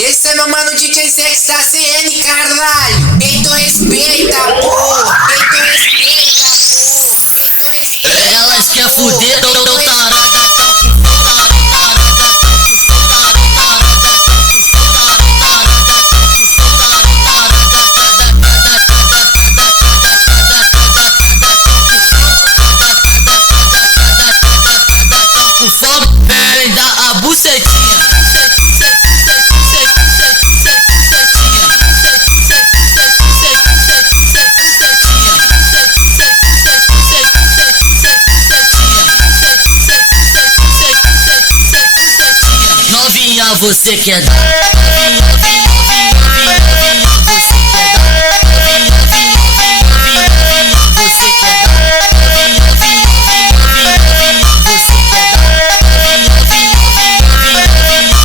Esse é meu mano DJ Sex ACN, caralho. Peito respeita, porra. Peito respeita, porra. Peito respeita. Elas quer fuder, tão tarada. O fome vem dar a bucetinha. Novinha, você quer dar? Novinha, você quer dar? Você quer dar?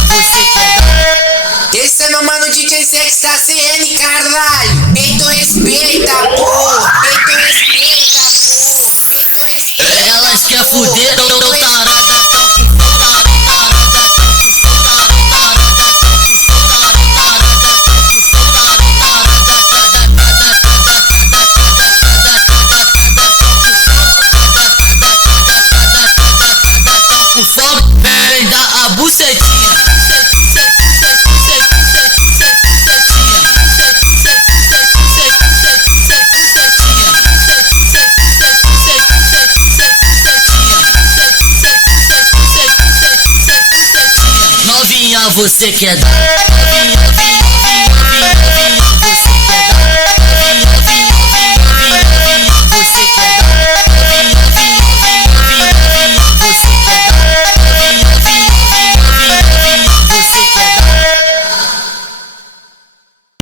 Você quer dar? Esse é meu mano DJ Sex ACN, caralho. Peito respeita, porra. Peito respeita, porra. Peito respeita. Elas quer fuder, tão tarada. O fome vem dar a bucetinha. Novinha, você quer dar?